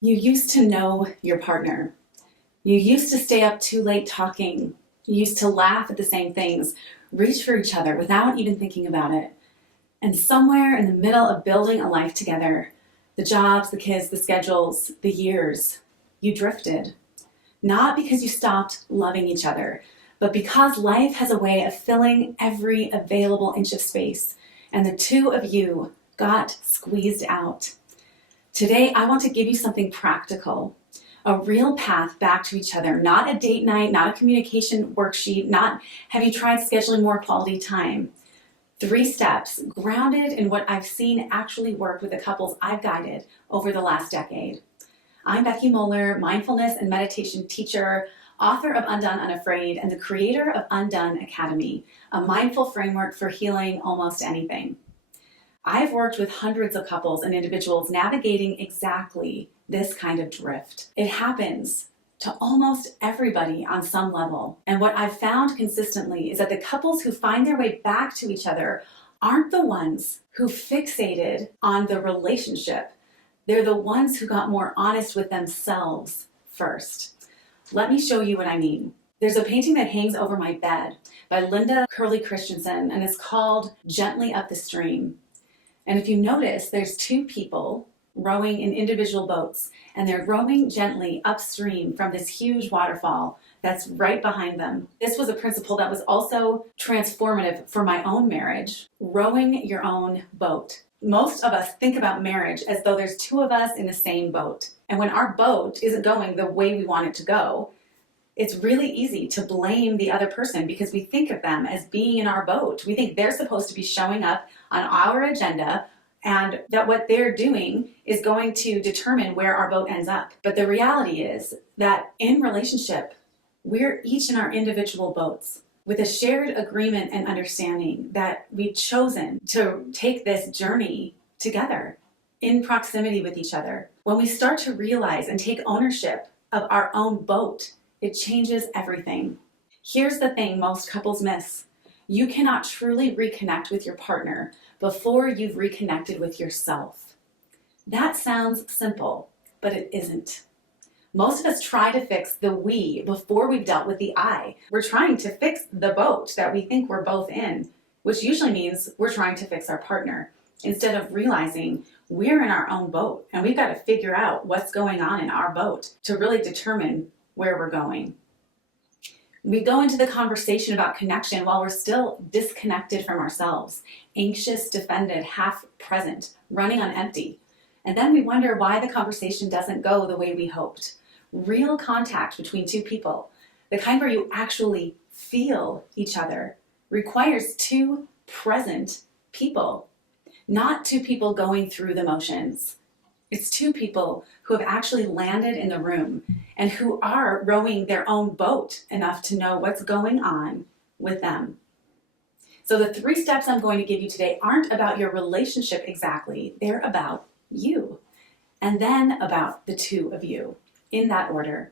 You used to know your partner. You used to stay up too late talking. You used to laugh at the same things, reach for each other without even thinking about it. And somewhere in the middle of building a life together, the jobs, the kids, the schedules, the years, you drifted. Not because you stopped loving each other, but because life has a way of filling every available inch of space, and the two of you got squeezed out. Today, I want to give you something practical, a real path back to each other, not a date night, not a communication worksheet, not have you tried scheduling more quality time. 3 steps grounded in what I've seen actually work with the couples I've guided over the last decade. I'm Becky Moller, mindfulness and meditation teacher, author of Undone, Unafraid, and the creator of Undone Academy, a mindful framework for healing almost anything. I've worked with hundreds of couples and individuals navigating exactly this kind of drift. It happens to almost everybody on some level. And what I've found consistently is that the couples who find their way back to each other aren't the ones who fixated on the relationship. They're the ones who got more honest with themselves first. Let me show you what I mean. There's a painting that hangs over my bed by Linda Curley Christensen, and it's called Gently Up the Stream. And if you notice, there's 2 people rowing in individual boats, and they're rowing gently upstream from this huge waterfall that's right behind them. This was a principle that was also transformative for my own marriage, rowing your own boat. Most of us think about marriage as though there's 2 of us in the same boat. And when our boat isn't going the way we want it to go, it's really easy to blame the other person because we think of them as being in our boat. We think they're supposed to be showing up on our agenda and that what they're doing is going to determine where our boat ends up. But the reality is that in relationship, we're each in our individual boats with a shared agreement and understanding that we've chosen to take this journey together in proximity with each other. When we start to realize and take ownership of our own boat, it changes everything. Here's the thing most couples miss. You cannot truly reconnect with your partner before you've reconnected with yourself. That sounds simple, but it isn't. Most of us try to fix the we before we've dealt with the I. We're trying to fix the boat that we think we're both in, which usually means we're trying to fix our partner, instead of realizing we're in our own boat and we've got to figure out what's going on in our boat to really determine where we're going. We go into the conversation about connection while we're still disconnected from ourselves, anxious, defended, half present, running on empty. And then we wonder why the conversation doesn't go the way we hoped. Real contact between 2 people, the kind where you actually feel each other, requires 2 present people, not 2 people going through the motions. It's 2 people who have actually landed in the room and who are rowing their own boat enough to know what's going on with them. So the 3 steps I'm going to give you today aren't about your relationship exactly. They're about you. And then about the 2 of you, in that order.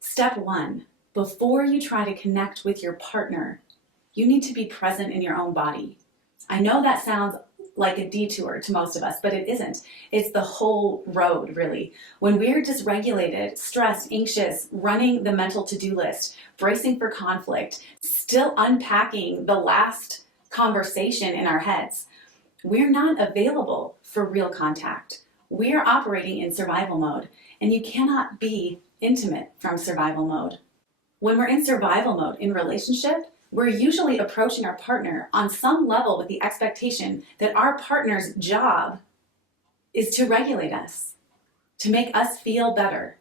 Step 1, before you try to connect with your partner, you need to be present in your own body. I know that sounds like a detour to most of us, but it isn't. It's the whole road, really. When we're dysregulated, stressed, anxious, running the mental to-do list, bracing for conflict, still unpacking the last conversation in our heads, we're not available for real contact. We're operating in survival mode, and you cannot be intimate from survival mode. When we're in survival mode in relationship, we're usually approaching our partner on some level with the expectation that our partner's job is to regulate us, to make us feel better.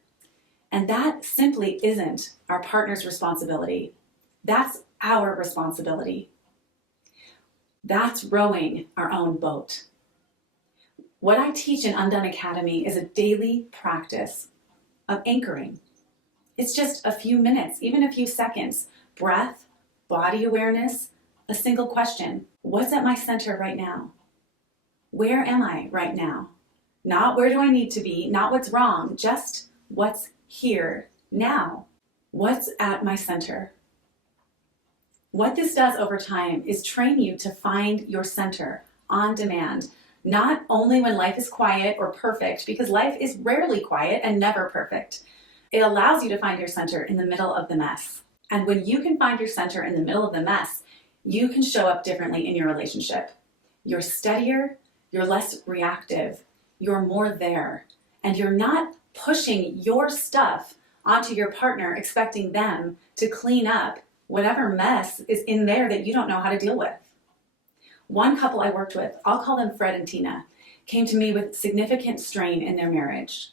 And that simply isn't our partner's responsibility. That's our responsibility. That's rowing our own boat. What I teach in Undone Academy is a daily practice of anchoring. It's just a few minutes, even a few seconds, breath, body awareness, a single question. What's at my center right now? Where am I right now? Not where do I need to be, not what's wrong, just what's here now. What's at my center? What this does over time is train you to find your center on demand, Not only when life is quiet or perfect, because life is rarely quiet and never perfect. It allows you to find your center in the middle of the mess. And when you can find your center in the middle of the mess, you can show up differently in your relationship. You're steadier, you're less reactive, you're more there, and you're not pushing your stuff onto your partner expecting them to clean up whatever mess is in there that you don't know how to deal with. One couple I worked with, I'll call them Fred and Tina, came to me with significant strain in their marriage.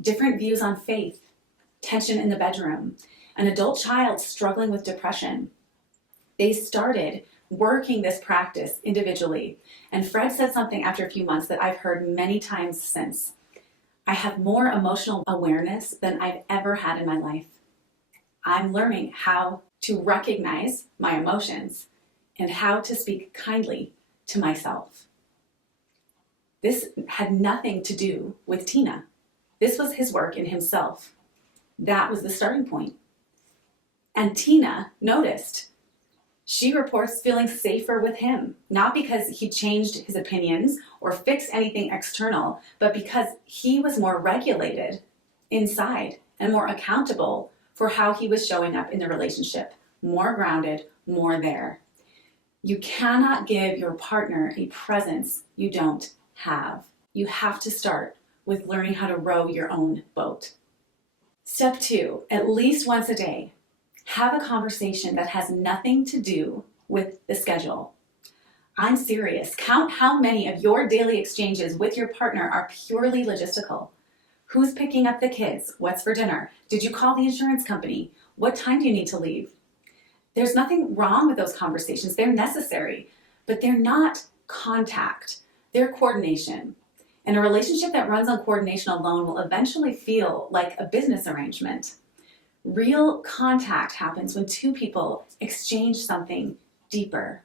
Different views on faith, tension in the bedroom, an adult child struggling with depression. They started working this practice individually, and Fred said something after a few months that I've heard many times since. I have more emotional awareness than I've ever had in my life. I'm learning how to recognize my emotions and how to speak kindly to myself. This had nothing to do with Tina. This was his work in himself. That was the starting point. And Tina noticed. She reports feeling safer with him, not because he changed his opinions or fixed anything external, but because he was more regulated inside and more accountable for how he was showing up in the relationship, more grounded, more there. You cannot give your partner a presence you don't have. You have to start with learning how to row your own boat. Step 2, at least once a day, have a conversation that has nothing to do with the schedule. I'm serious. Count how many of your daily exchanges with your partner are purely logistical. Who's picking up the kids? What's for dinner? Did you call the insurance company? What time do you need to leave? There's nothing wrong with those conversations. They're necessary, but they're not contact. They're coordination. And a relationship that runs on coordination alone will eventually feel like a business arrangement. Real contact happens when two people exchange something deeper.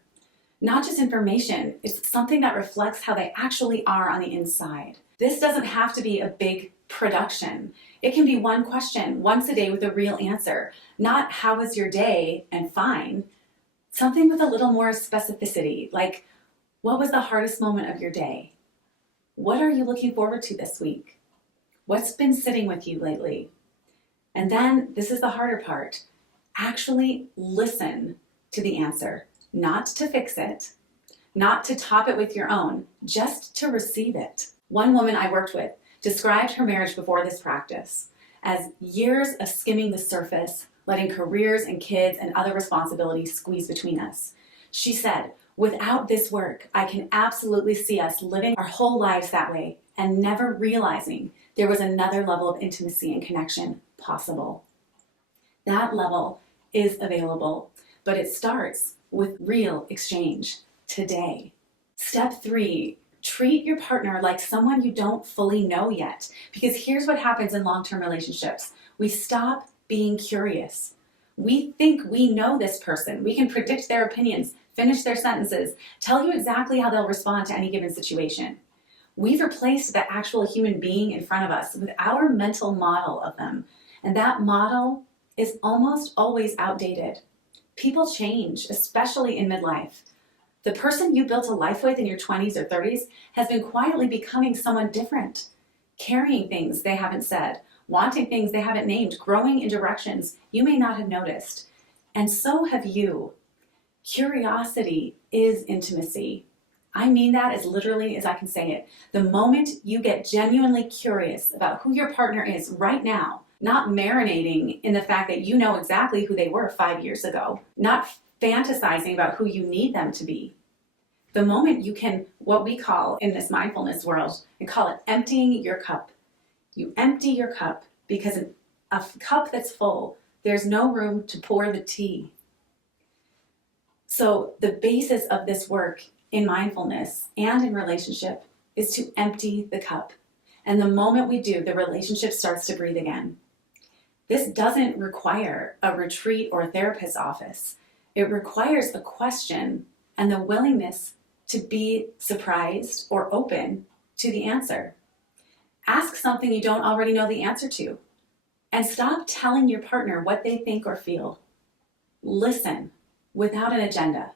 Not just information, it's something that reflects how they actually are on the inside. This doesn't have to be a big production. It can be one question once a day with a real answer. Not how was your day and fine. Something with a little more specificity, like what was the hardest moment of your day? What are you looking forward to this week? What's been sitting with you lately? And then, this is the harder part, actually listen to the answer, not to fix it, not to top it with your own, just to receive it. One woman I worked with described her marriage before this practice as years of skimming the surface, letting careers and kids and other responsibilities squeeze between us. She said, without this work, I can absolutely see us living our whole lives that way and never realizing there was another level of intimacy and connection possible. That level is available, but it starts with real exchange today. Step 3, treat your partner like someone you don't fully know yet. Because here's what happens in long-term relationships. We stop being curious. We think we know this person. We can predict their opinions, finish their sentences, tell you exactly how they'll respond to any given situation. We've replaced the actual human being in front of us with our mental model of them. And that model is almost always outdated. People change, especially in midlife. The person you built a life with in your 20s or 30s has been quietly becoming someone different, carrying things they haven't said, wanting things they haven't named, growing in directions you may not have noticed. And so have you. Curiosity is intimacy. I mean that as literally as I can say it. The moment you get genuinely curious about who your partner is right now, not marinating in the fact that you know exactly who they were 5 years ago, not fantasizing about who you need them to be. The moment you can, what we call in this mindfulness world, we call it emptying your cup. You empty your cup because a cup that's full, there's no room to pour the tea. So the basis of this work in mindfulness and in relationship is to empty the cup. And the moment we do, the relationship starts to breathe again. This doesn't require a retreat or a therapist's office. It requires a question and the willingness to be surprised or open to the answer. Ask something you don't already know the answer to. And stop telling your partner what they think or feel. Listen without an agenda.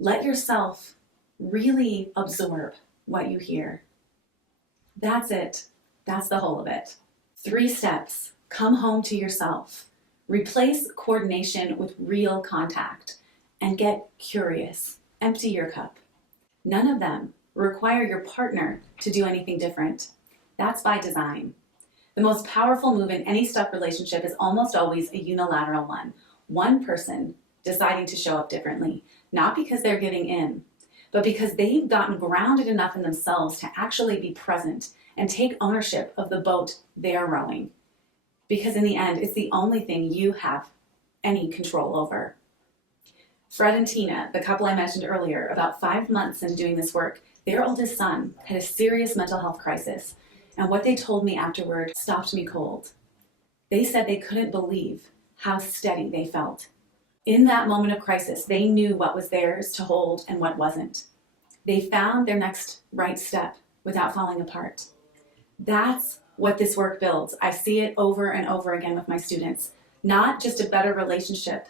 Let yourself really absorb what you hear. That's it. That's the whole of it. 3 steps. Come home to yourself. Replace coordination with real contact and get curious. Empty your cup. None of them require your partner to do anything different. That's by design. The most powerful move in any stuck relationship is almost always a unilateral one. One person deciding to show up differently, not because they're giving in, but because they've gotten grounded enough in themselves to actually be present and take ownership of the boat they're rowing. Because in the end, it's the only thing you have any control over. Fred and Tina, the couple I mentioned earlier, about 5 months into doing this work, their oldest son had a serious mental health crisis. And what they told me afterward stopped me cold. They said they couldn't believe how steady they felt. In that moment of crisis, they knew what was theirs to hold and what wasn't. They found their next right step without falling apart. That's what this work builds. I see it over and over again with my students. Not just a better relationship.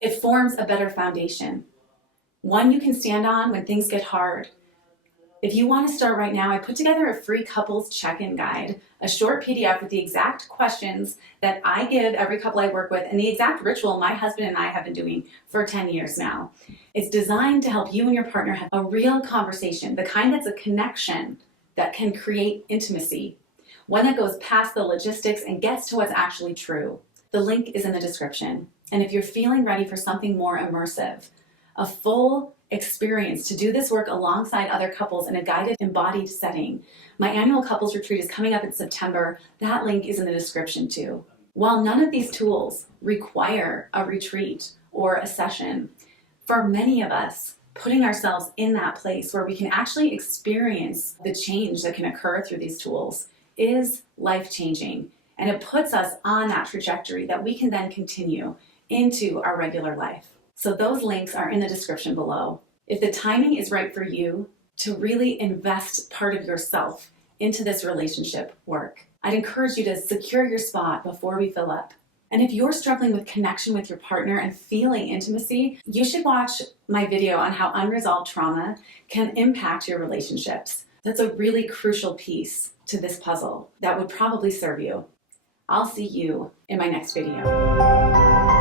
It forms a better foundation. One you can stand on when things get hard. If you want to start right now, I put together a free couples check-in guide, a short PDF with the exact questions that I give every couple I work with and the exact ritual my husband and I have been doing for 10 years now. It's designed to help you and your partner have a real conversation, the kind that's a connection that can create intimacy, one that goes past the logistics and gets to what's actually true. The link is in the description. And if you're feeling ready for something more immersive, a full experience to do this work alongside other couples in a guided, embodied setting, my annual couples retreat is coming up in September. That link is in the description too. While none of these tools require a retreat or a session, for many of us, putting ourselves in that place where we can actually experience the change that can occur through these tools is life-changing. And it puts us on that trajectory that we can then continue into our regular life. So those links are in the description below. If the timing is right for you to really invest part of yourself into this relationship work, I'd encourage you to secure your spot before we fill up. And if you're struggling with connection with your partner and feeling intimacy, you should watch my video on how unresolved trauma can impact your relationships. That's a really crucial piece to this puzzle that would probably serve you. I'll see you in my next video.